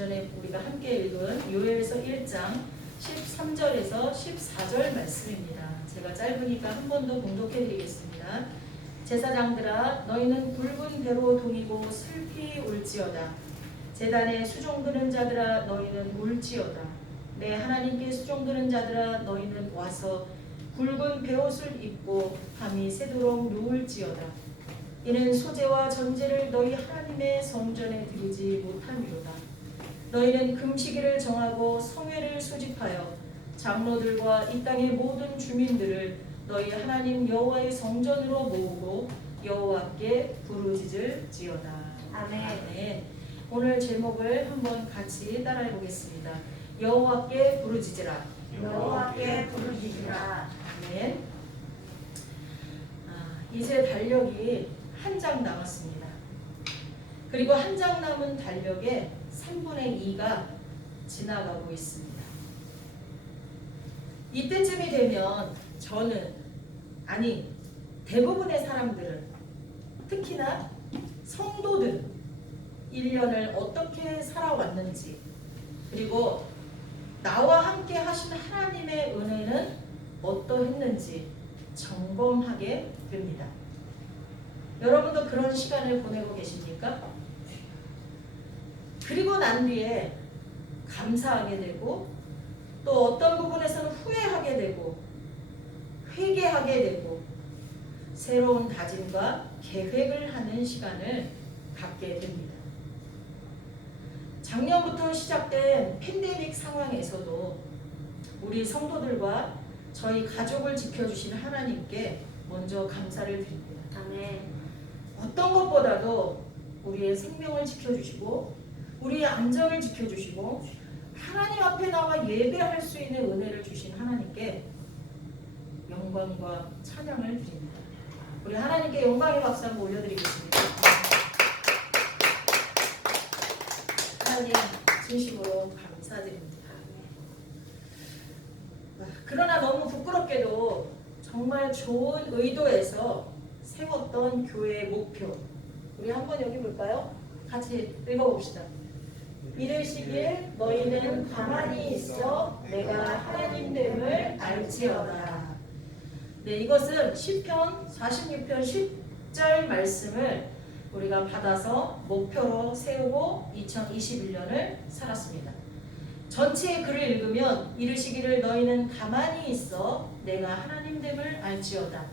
전에 우리가 함께 읽은 요엘서 1장 13절에서 14절 말씀입니다. 제가 짧으니까 한 번 더 봉독해 드리겠습니다. 제사장들아 너희는 붉은 배로 동이고 슬피 울지어다. 제단에 수종 드는 자들아 너희는 울지어다. 내 하나님께 수종 드는 자들아 너희는 와서 굵은 베옷을 입고 밤이 새도록 누울지어다. 이는 소제와 전제를 너희 하나님의 성전에 드리지 못함이로다. 너희는 금시기를 정하고 성회를 소집하여 장로들과 이 땅의 모든 주민들을 너희 하나님 여호와의 성전으로 모으고 여호와께 부르짖을지어다. 아멘. 아멘. 오늘 제목을 한번 같이 따라해 보겠습니다. 여호와께 부르짖으라. 여호와께 부르짖으라. 아멘. 이제 달력이 한 장 남았습니다. 그리고 한 장 남은 달력의 3분의 2가 지나가고 있습니다. 이때쯤이 되면 저는, 아니 대부분의 사람들은, 특히나 성도들은 1년을 어떻게 살아왔는지, 그리고 나와 함께 하신 하나님의 은혜는 어떠했는지 점검하게 됩니다. 여러분도 그런 시간을 보내고 계십니까? 그리고 난 뒤에 감사하게 되고 또 어떤 부분에서는 후회하게 되고 회개하게 되고 새로운 다짐과 계획을 하는 시간을 갖게 됩니다. 작년부터 시작된 팬데믹 상황에서도 우리 성도들과 저희 가족을 지켜주신 하나님께 먼저 감사를 드립니다. 아멘. 어떤 것보다도 우리의 생명을 지켜주시고 우리의 안전을 지켜주시고 하나님 앞에 나와 예배할 수 있는 은혜를 주신 하나님께 영광과 찬양을 드립니다. 우리 하나님께 영광의 박수 한번 올려드리겠습니다. 하나님 진심으로 감사드립니다. 그러나 너무 부끄럽게도 정말 좋은 의도에서 세웠던 교회의 목표, 우리 한번 여기 볼까요? 같이 읽어봅시다. 이르시길 너희는 가만히 있어 내가 하나님됨을 알지어다. 네, 이것은 시편 46편 10절 말씀을 우리가 받아서 목표로 세우고 2021년을 살았습니다. 전체의 글을 읽으면 이르시기를 너희는 가만히 있어 내가 하나님됨을 알지어다.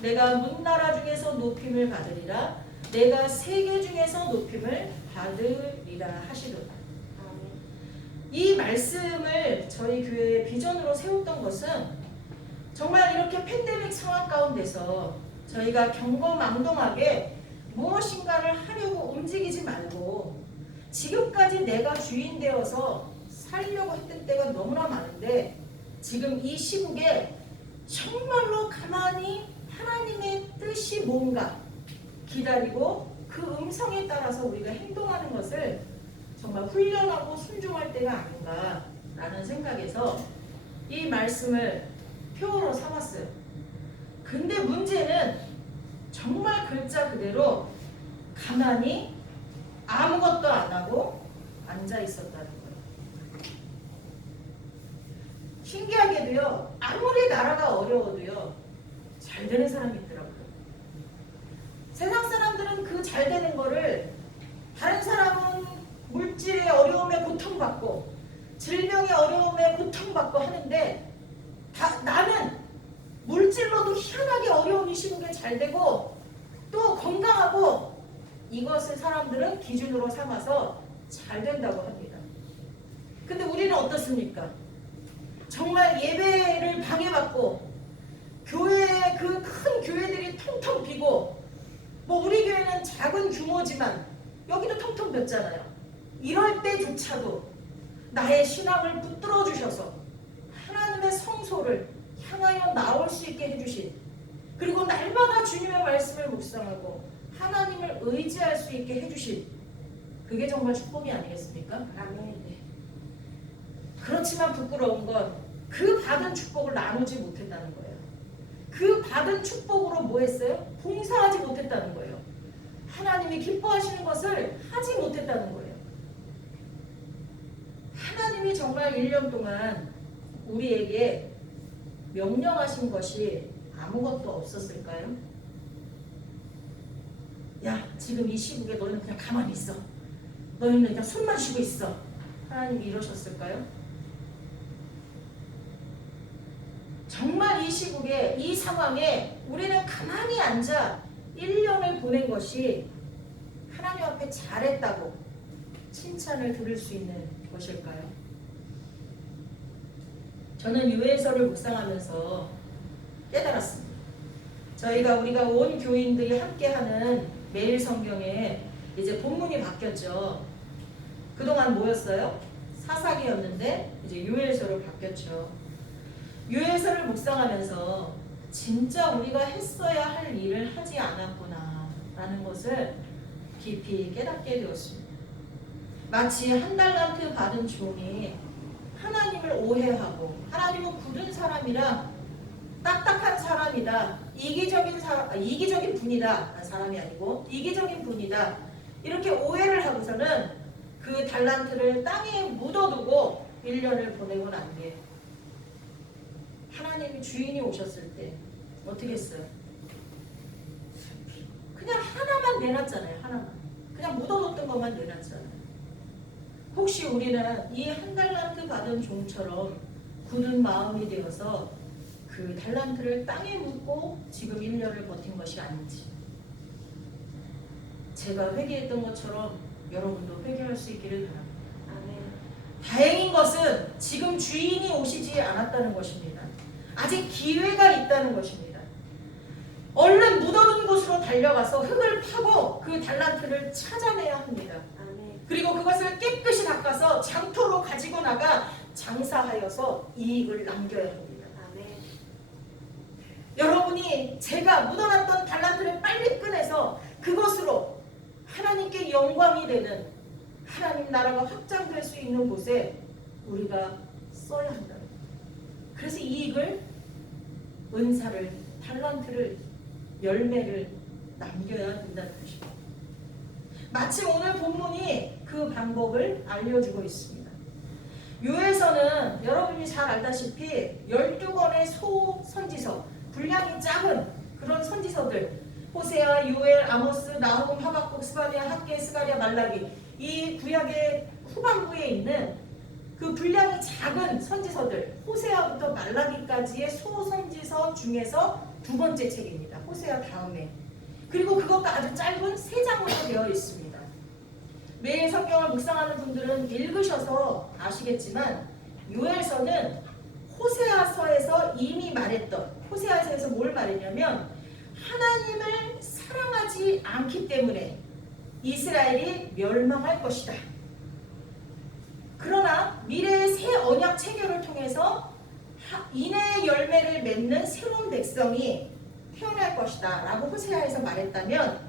내가 문나라 중에서 높임을 받으리라. 내가 세계 중에서 높임을 받으리라 하시도다. 이 말씀을 저희 교회의 비전으로 세웠던 것은 정말 이렇게 팬데믹 상황 가운데서 저희가 경거망동하게 무엇인가를 하려고 움직이지 말고 지금까지 내가 주인 되어서 살려고 했던 때가 너무나 많은데 지금 이 시국에 정말로 가만히 하나님의 뜻이 뭔가 기다리고 그 음성에 따라서 우리가 행동하는 것을 정말 훈련하고 순종할 때가 아닌가라는 생각에서 이 말씀을 표어로 삼았어요. 근데 문제는 정말 글자 그대로 가만히 아무것도 안 하고 앉아 있었다는 거예요. 신기하게도요, 아무리 나라가 어려워도요 잘 되는 사람이 있더라고요. 세상 사람들은 그 잘 되는 거를, 다른 사람은 물질의 어려움에 고통받고 질병의 어려움에 고통받고 하는데 나는 물질로도 희한하게 어려운 이 시국에 잘 되고 또 건강하고, 이것을 사람들은 기준으로 삼아서 잘 된다고 합니다. 근데 우리는 어떻습니까? 정말 예배를 방해받고 교회의 그 큰 교회들이 텅텅 비고, 뭐 우리 교회는 작은 규모지만 여기도 텅텅 볐잖아요. 이럴 때조차도 나의 신앙을 붙들어 주셔서 하나님의 성소를 향하여 나올 수 있게 해주신, 그리고 날마다 주님의 말씀을 묵상하고 하나님을 의지할 수 있게 해주신, 그게 정말 축복이 아니겠습니까? 아멘. 그렇지만 부끄러운 건 그 받은 축복을 나누지 못했다는 거예요. 그 받은 축복으로 뭐 했어요? 봉사하지 못했다는 거예요. 하나님이 기뻐하시는 것을 하지 못했다는 거예요. 1년 동안 우리에게 명령하신 것이 아무것도 없었을까요? 야, 지금 이 시국에 너희는 그냥 가만히 있어. 너희는 그냥 숨만 쉬고 있어. 하나님 이러셨을까요? 정말 이 시국에, 이 상황에 우리는 가만히 앉아 1년을 보낸 것이 하나님 앞에 잘했다고 칭찬을 들을 수 있는 것일까요? 저는 유엔서를 묵상하면서 깨달았습니다. 우리가 온 교인들이 함께하는 매일 성경에 이제 본문이 바뀌었죠. 그동안 뭐였어요? 사사기였는데 이제 유엔서로 바뀌었죠. 유엔서를 묵상하면서 진짜 우리가 했어야 할 일을 하지 않았구나 라는 것을 깊이 깨닫게 되었습니다. 마치 한 달란트 받은 종이 하나님을 오해하고 하나님은 굳은 사람이라 딱딱한 사람이다. 이기적인 분이다. 사람이 아니고 이기적인 분이다. 이렇게 오해를 하고서는 그 달란트를 땅에 묻어두고 1년을 보내고 난 뒤에 하나님이 주인이 오셨을 때 어떻게 했어요? 그냥 하나만 내놨잖아요. 하나만. 그냥 묻어뒀던 것만 내놨잖아요. 혹시 우리는 이 한 달란트 받은 종처럼 굳은 마음이 되어서 그 달란트를 땅에 묻고 지금 1년을 버틴 것이 아닌지, 제가 회개했던 것처럼 여러분도 회개할 수 있기를 바랍니다. 아멘. 다행인 것은 지금 주인이 오시지 않았다는 것입니다. 아직 기회가 있다는 것입니다. 얼른 묻어둔 곳으로 달려가서 흙을 파고 그 달란트를 찾아내야 합니다. 아멘. 그리고 그것을 깨끗이 닦아서 장터로 가지고 나가 장사하여서 이익을 남겨야 합니다. 아멘. 여러분이 제가 묻어놨던 달란트를 빨리 꺼내서 그것으로 하나님께 영광이 되는 하나님 나라가 확장될 수 있는 곳에 우리가 써야 한다. 그래서 이익을, 은사를, 달란트를, 열매를 남겨야 된다는 것입니다. 마침 오늘 본문이 그 방법을 알려주고 있습니다. 요에서는 여러분이 잘 알다시피 12권의 소선지서, 분량이 작은 그런 선지서들, 호세아, 요엘, 아모스, 나훔, 하박국, 스바냐, 학개, 스가랴, 말라기, 이 구약의 후반부에 있는 그 분량이 작은 선지서들, 호세아부터 말라기까지의 소선지서 중에서 두 번째 책입니다. 호세아 다음에. 그리고 그것도 아주 짧은 3장으로 되어 있습니다. 매일 성경을 묵상하는 분들은 읽으셔서 아시겠지만 요엘서는 호세아서에서 이미 말했던, 호세아서에서 뭘 말했냐면 하나님을 사랑하지 않기 때문에 이스라엘이 멸망할 것이다. 그러나 미래의 새 언약 체결을 통해서 인애의 열매를 맺는 새로운 백성이 태어날 것이다 라고 호세아에서 말했다면,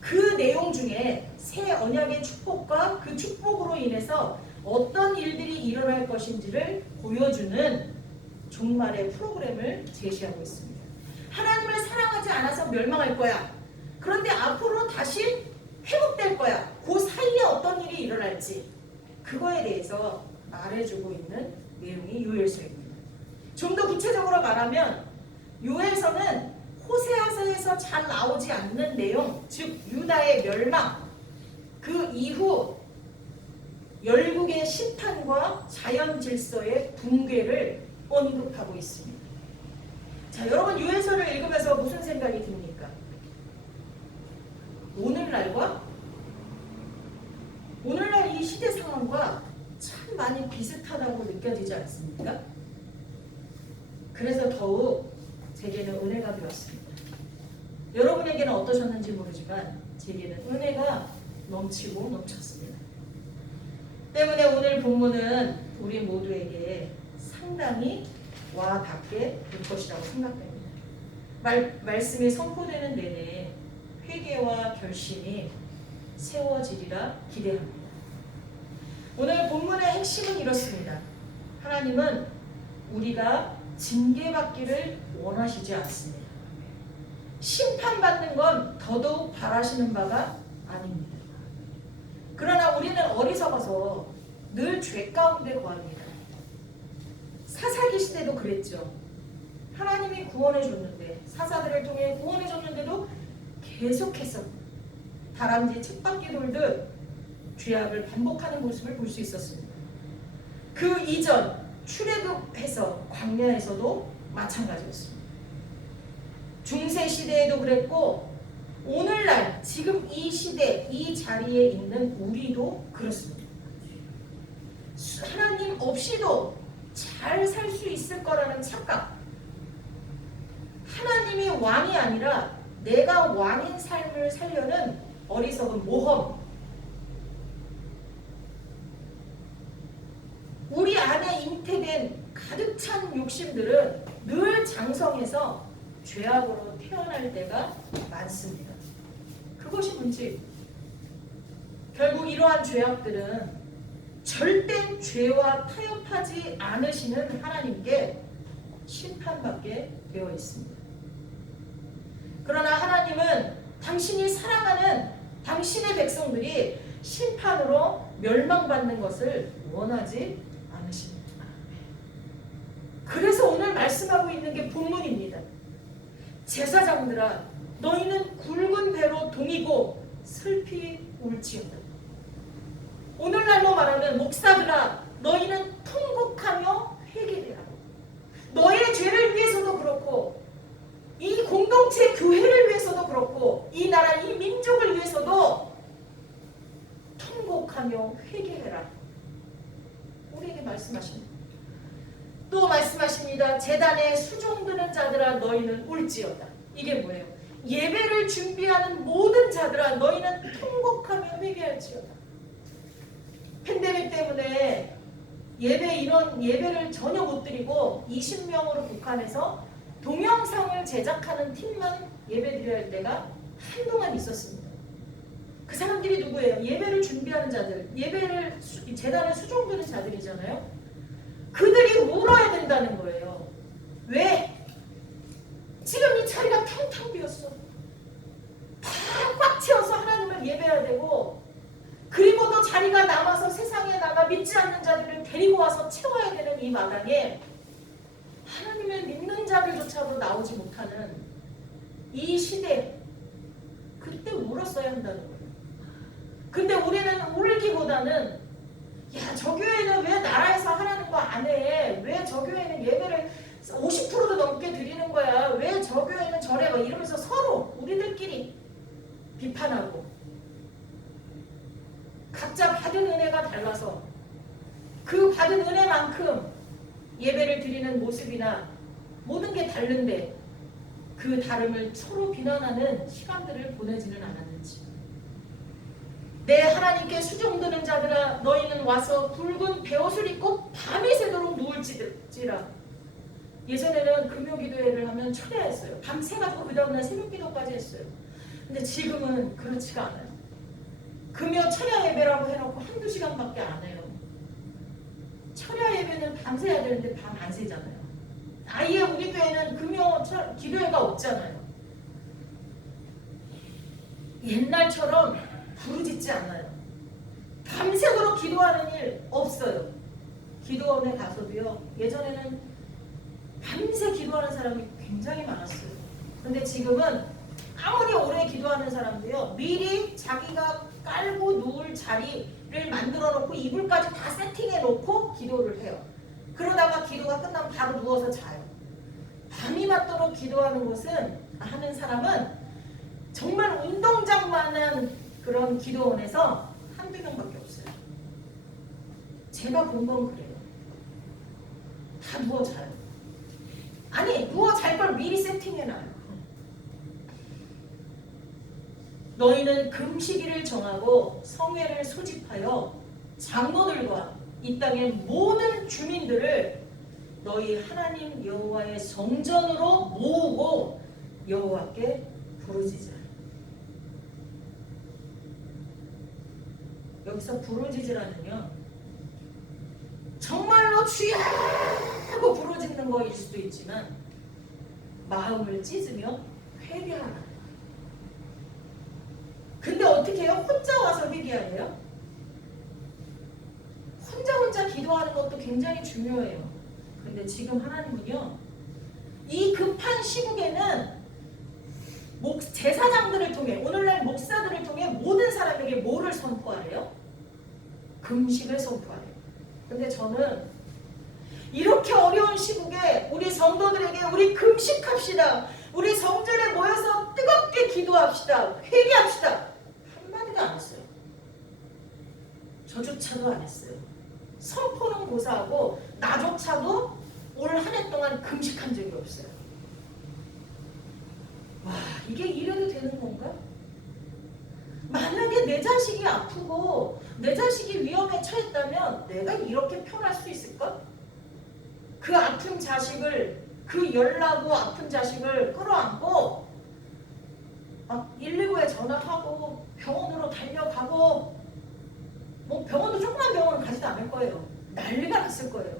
그 내용 중에 새 언약의 축복과 그 축복으로 인해서 어떤 일들이 일어날 것인지를 보여주는 종말의 프로그램을 제시하고 있습니다. 하나님을 사랑하지 않아서 멸망할 거야. 그런데 앞으로 다시 회복될 거야. 그 사이에 어떤 일이 일어날지 그거에 대해서 말해주고 있는 내용이 요엘서입니다. 좀 더 구체적으로 말하면 요엘서는 호세아서에서 잘 나오지 않는 내용, 즉 유다의 멸망, 그 이후 열국의 심판과 자연 질서의 붕괴를 언급하고 있습니다. 자, 여러분 요엘서를 읽으면서 무슨 생각이 듭니까? 오늘날 이 시대 상황과 참 많이 비슷하다고 느껴지지 않습니까? 그래서 더욱 제게는 은혜가 되었습니다. 여러분에게는 어떠셨는지 모르지만 제게는 은혜가 넘치고 넘쳤습니다. 때문에 오늘 본문은 우리 모두에게 상당히 와 닿게 될 것이라고 생각됩니다. 말씀이 선포되는 내내 회개와 결심이 세워지리라 기대합니다. 오늘 본문의 핵심은 이렇습니다. 하나님은 우리가 징계받기를 원하시지 않습니다. 심판받는 건 더더욱 바라시는 바가 아닙니다. 그러나 우리는 어리석어서 늘 죄 가운데 거합니다. 사사기 시대도 그랬죠. 하나님이 구원해 줬는데, 사사들을 통해 구원해 줬는데도 계속해서 다람쥐 쳇바퀴 돌듯 죄악을 반복하는 모습을 볼 수 있었습니다. 그 이전 출애굽해서 광야에서도 마찬가지였습니다. 중세 시대에도 그랬고, 오늘날 지금 이 시대 이 자리에 있는 우리도 그렇습니다. 하나님 없이도 잘 살 수 있을 거라는 착각, 하나님이 왕이 아니라 내가 왕인 삶을 살려는 어리석은 모험, 우리 안에 잉태된 가득 찬 욕심들은 늘 장성해서 죄악으로 태어날 때가 많습니다. 그것이 문제. 결국 이러한 죄악들은 절대 죄와 타협하지 않으시는 하나님께 심판받게 되어 있습니다. 그러나 하나님은 당신이 사랑하는 당신의 백성들이 심판으로 멸망받는 것을 원하지 않으십니다. 그래서 오늘 말씀하고 있는 게 본문입니다. 제사장들아, 너희는 굵은 배로 동이고 슬피 울지어다. 오늘날로 말하는 목사들아, 너희는 통곡하며 회개되라. 너희의 죄를 위해서도 그렇고, 이 공동체 교회를 위해서도 그렇고, 이 나라 이 민족을 위해서도 통곡하며 회개해라. 우리에게 말씀하십니다. 또 말씀하십니다. 제단에 수종드는 자들아, 너희는 울지어다. 이게 뭐예요? 예배를 준비하는 모든 자들아, 너희는 통곡하며 회개할지어다. 팬데믹 때문에 예배를 전혀 못 드리고 20명으로 국한해서 동영상을 제작하는 팀만 예배 드려야 할 때가 한동안 있었습니다. 그 사람들이 누구예요? 예배를 준비하는 자들, 제단에 수종드는 자들이잖아요. 그들이 울어야 된다는 거예요. 왜? 지금 이 자리가 텅텅 비었어. 다 꽉 채워서 하나님을 예배해야 되고, 그리고도 자리가 남아서 세상에 나가 믿지 않는 자들을 데리고 와서 채워야 되는 이 마당에 하나님을 믿는 자들조차도 나오지 못하는 이 시대, 그때 울었어야 한다는 거예요. 근데 우리는 울기보다는, 야, 저 교회는 왜 나라에서 하라는 거 안 해? 왜 저 교회는 예배를 50%도 넘게 드리는 거야? 왜 저 교회는 저래? 막 이러면서 서로 우리들끼리 비판하고, 각자 받은 은혜가 달라서 그 받은 은혜만큼 예배를 드리는 모습이나 모든 게 다른데 그 다름을 서로 비난하는 시간들을 보내지는 않았는지. 내 하나님께 수종드는 자들아, 너희는 와서 굵은 베옷을 입고 밤이 새도록 누울지라. 예전에는 금요기도회를 하면 철야했어요. 밤새가지고 그 다음날 새벽기도까지 했어요. 근데 지금은 그렇지가 않아요. 금요 철야 예배라고 해놓고 한두 시간밖에 안 해요. 철야 예배는 밤새야 되는데 밤 안 새잖아요. 아예 우리 교회는 금요 기도회가 없잖아요. 옛날처럼 부르짖지 않아요. 밤새도록 기도하는 일 없어요. 기도원에 가서도요, 예전에는 밤새 기도하는 사람이 굉장히 많았어요. 근데 지금은 아무리 오래 기도하는 사람도요, 미리 자기가 깔고 누울 자리를 만들어 놓고 이불까지 다 세팅해 놓고 기도를 해요. 그러다가 기도가 끝나면 바로 누워서 자요. 밤이 맞도록 기도하는 하는 사람은 정말 운동장만한 그런 기도원에서 한두 명밖에 없어요. 제가 본 건 그래요. 다 누워 자요. 아니, 누워 잘 걸 미리 세팅해놔요. 너희는 금식일을 정하고 성회를 소집하여 장로들과 이 땅의 모든 주민들을 너희 하나님 여호와의 성전으로 모으고 여호와께 부르짖으라. 여기서 부르짖으라는요, 정말로 주여 하고 부르짖는 거일 수도 있지만 마음을 찢으며 회개하라. 근데 어떻게 해요? 혼자 와서 회개하래요? 혼자 기도하는 것도 굉장히 중요해요. 근데 지금 하나님은요, 이 급한 시국에는 제사장들을 통해, 오늘날 목사들을 통해 모든 사람에게 뭐를 선포하래요? 금식을 선포하래요. 근데 저는 이렇게 어려운 시국에 우리 성도들에게 우리 금식합시다. 우리 성전에 모여서 뜨겁게 기도합시다. 회개합시다. 한마디도 안 했어요. 저조차도 안 했어요. 선포는 고사하고 나조차도 올 한 해 동안 금식한 적이 없어요. 와, 이게 이래도 되는 건가? 만약에 내 자식이 아프고 내 자식이 위험에 처했다면 내가 이렇게 편할 수 있을까? 그 아픈 자식을, 그 열나고 아픈 자식을 끌어안고 막 119에 전화하고 병원으로 달려가고, 뭐 병원도 조그만 병원은 가지도 않을 거예요. 난리가 났을 거예요.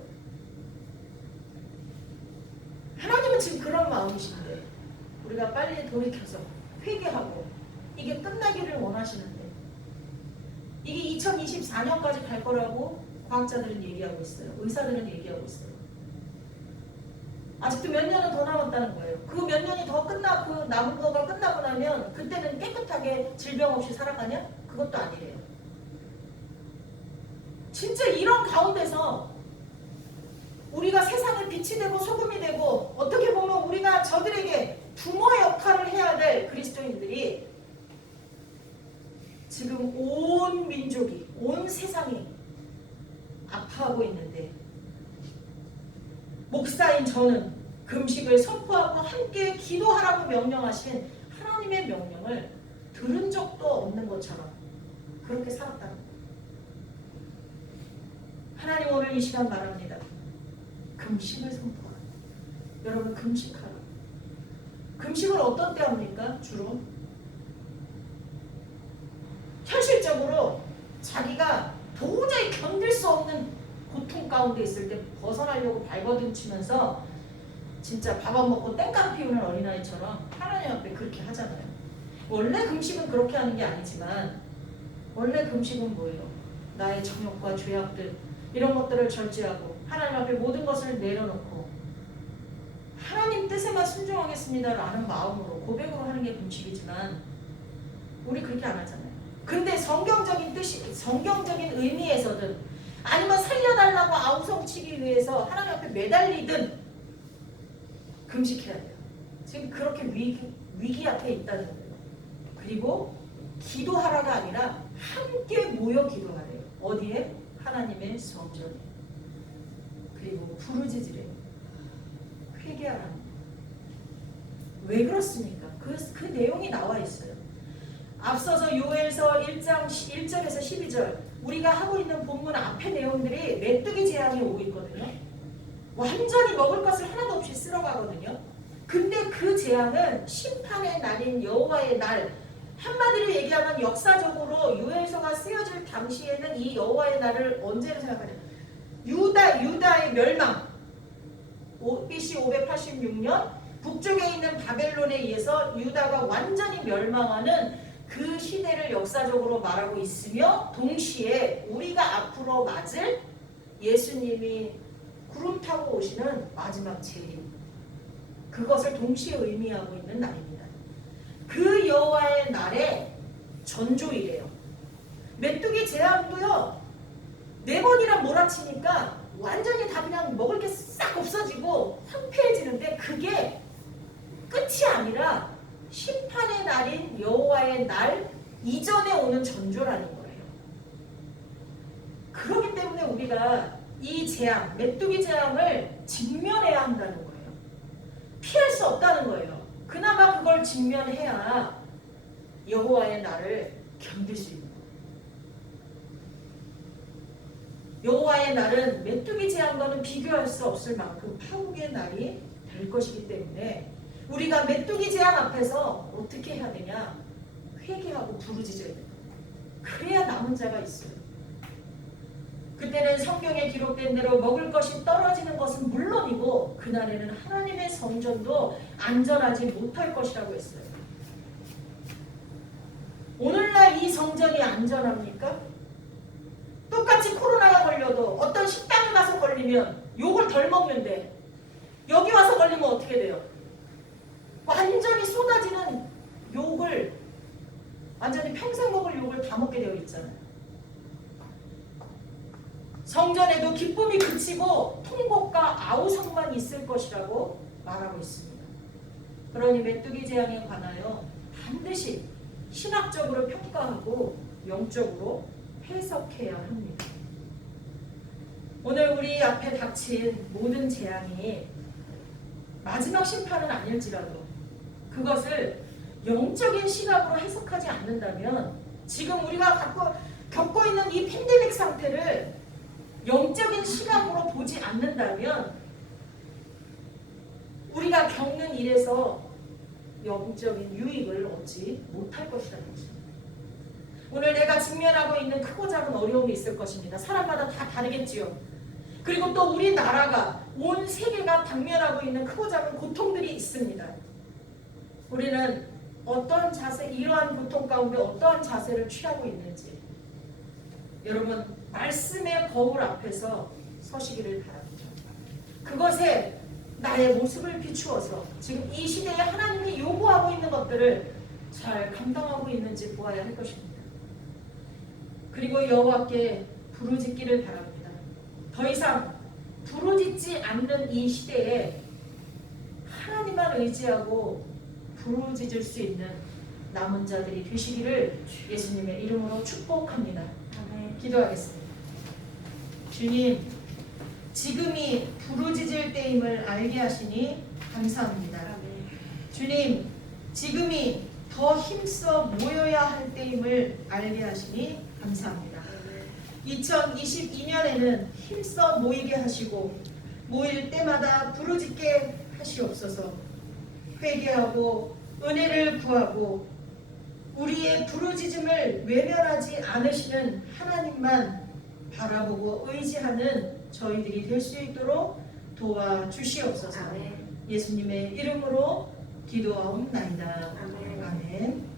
하나님은 지금 그런 마음이신데 우리가 빨리 돌이켜서 회개하고 이게 끝나기를 원하시는데, 이게 2024년까지 갈 거라고 과학자들은 얘기하고 있어요. 의사들은 얘기하고 있어요. 아직도 몇 년은 더 남았다는 거예요. 그 몇 년이 더 그 남은 거가 끝나고 나면 그때는 깨끗하게 질병 없이 살아가냐? 그것도 아니래요. 진짜 이런 가운데서 우리가 세상의 빛이 되고 소금이 되고, 어떻게 보면 우리가 저들에게 부모 역할을 해야 될 그리스도인들이 지금 온 민족이, 온 세상이 아파하고 있는데, 목사인 저는 금식을 선포하고 함께 기도하라고 명령하신 하나님의 명령을 들은 적도 없는 것처럼 그렇게 살았다는 거예요. 하나님 오늘 이 시간 말합니다. 금식을 선포하라. 여러분 금식하라. 금식을 어떤 때 합니까? 주로 현실적으로 자기가 도저히 견딜 수 없는 고통 가운데 있을 때 벗어나려고 발버둥치면서 진짜 밥 안 먹고 땡깡 피우는 어린아이처럼 하나님 앞에 그렇게 하잖아요. 원래 금식은 그렇게 하는 게 아니지만, 원래 금식은 뭐예요? 나의 정욕과 죄악들, 이런 것들을 절제하고 하나님 앞에 모든 것을 내려놓고 하나님 뜻에만 순종하겠습니다라는 마음으로, 고백으로 하는 게 금식이지만 우리 그렇게 안 하잖아요. 근데 성경적인 뜻이, 성경적인 의미에서든 아니면 살려달라고 아우성치기 위해서 하나님 앞에 매달리든 금식해야 돼요. 지금 그렇게 위기 앞에 있다는 거예요. 그리고 기도하라가 아니라 함께 모여 기도하래요. 어디에? 하나님의 성전에. 그리고 부르짖으래요. 회개하라는 거예요. 왜 그렇습니까? 그 내용이 나와 있어요. 앞서서 요엘서 1장 1절에서 12절, 우리가 하고 있는 본문 앞의 내용들이 메뚜기 재앙이 오고 있거든요. 완전히 먹을 것을 하나도 없이 쓸어가거든요. 근데 그 재앙은 심판의 날인 여호와의 날, 한마디로 얘기하면 역사적으로 요엘서가 쓰여질 당시에는 이 여호와의 날을 언제로 생각하냐? 유다의 멸망, BC 586년 북쪽에 있는 바벨론에 의해서 유다가 완전히 멸망하는 그 시대를 역사적으로 말하고 있으며, 동시에 우리가 앞으로 맞을 예수님이 구름 타고 오시는 마지막 재림, 그것을 동시에 의미하고 있는 날입니다. 그 여호와의 날에 전조이래요. 메뚜기 재앙도요, 4번이나 몰아치니까 완전히 다 그냥 먹을 게 싹 없어지고 황폐해지는데, 그게 끝이 아니라 심판의 날인 여호와의 날 이전에 오는 전조라는 거예요. 그렇기 때문에 우리가 이 재앙, 메뚜기 재앙을 직면해야 한다는 거예요. 피할 수 없다는 거예요. 그나마 그걸 직면해야 여호와의 날을 견딜 수 있는 거예요. 여호와의 날은 메뚜기 재앙과는 비교할 수 없을 만큼 파국의 날이 될 것이기 때문에 우리가 메뚜기 재앙 앞에서 어떻게 해야 되냐? 회개하고 부르짖어야 돼요. 그래야 남은 자가 있어요. 그때는 성경에 기록된 대로 먹을 것이 떨어지는 것은 물론이고 그날에는 하나님의 성전도 안전하지 못할 것이라고 했어요. 오늘날 이 성전이 안전합니까? 똑같이 코로나가 걸려도 어떤 식당에 가서 걸리면 걸리면 욕을 덜 먹는데 여기 와서 걸리면 어떻게 돼요? 완전히 쏟아지는 욕을, 완전히 평생 먹을 욕을 다 먹게 되어 있잖아요. 성전에도 기쁨이 그치고 통곡과 아우성만 있을 것이라고 말하고 있습니다. 그러니 메뚜기 재앙에 관하여 반드시 신학적으로 평가하고 영적으로 해석해야 합니다. 오늘 우리 앞에 닥친 모든 재앙이 마지막 심판은 아닐지라도 그것을 영적인 시각으로 해석하지 않는다면, 지금 우리가 겪고 있는 이 팬데믹 상태를 영적인 시각으로 보지 않는다면 우리가 겪는 일에서 영적인 유익을 얻지 못할 것이라는 것입니다. 오늘 내가 직면하고 있는 크고 작은 어려움이 있을 것입니다. 사람마다 다 다르겠지요. 그리고 또 우리나라가, 온 세계가 당면하고 있는 크고 작은 고통들이 있습니다. 우리는 어떠한 자세, 이러한 고통 가운데 어떠한 자세를 취하고 있는지 여러분 말씀의 거울 앞에서 서시기를 바랍니다. 그것에 나의 모습을 비추어서 지금 이 시대에 하나님이 요구하고 있는 것들을 잘 감당하고 있는지 보아야 할 것입니다. 그리고 여호와께 부르짖기를 바랍니다. 더 이상 부르짖지 않는 이 시대에 하나님만 의지하고 부르짖을 수 있는 남은 자들이 되시기를 예수님의 이름으로 축복합니다. 기도하겠습니다. 주님, 지금이 부르짖을 때임을 알게 하시니 감사합니다. 주님, 지금이 더 힘써 모여야 할 때임을 알게 하시니 감사합니다. 2022년에는 힘써 모이게 하시고 모일 때마다 부르짖게 하시옵소서. 회개하고 은혜를 구하고 우리의 부르짖음을 외면하지 않으시는 하나님만 바라보고 의지하는 저희들이 될 수 있도록 도와주시옵소서. 예수님의 이름으로 기도하옵나이다. 아멘.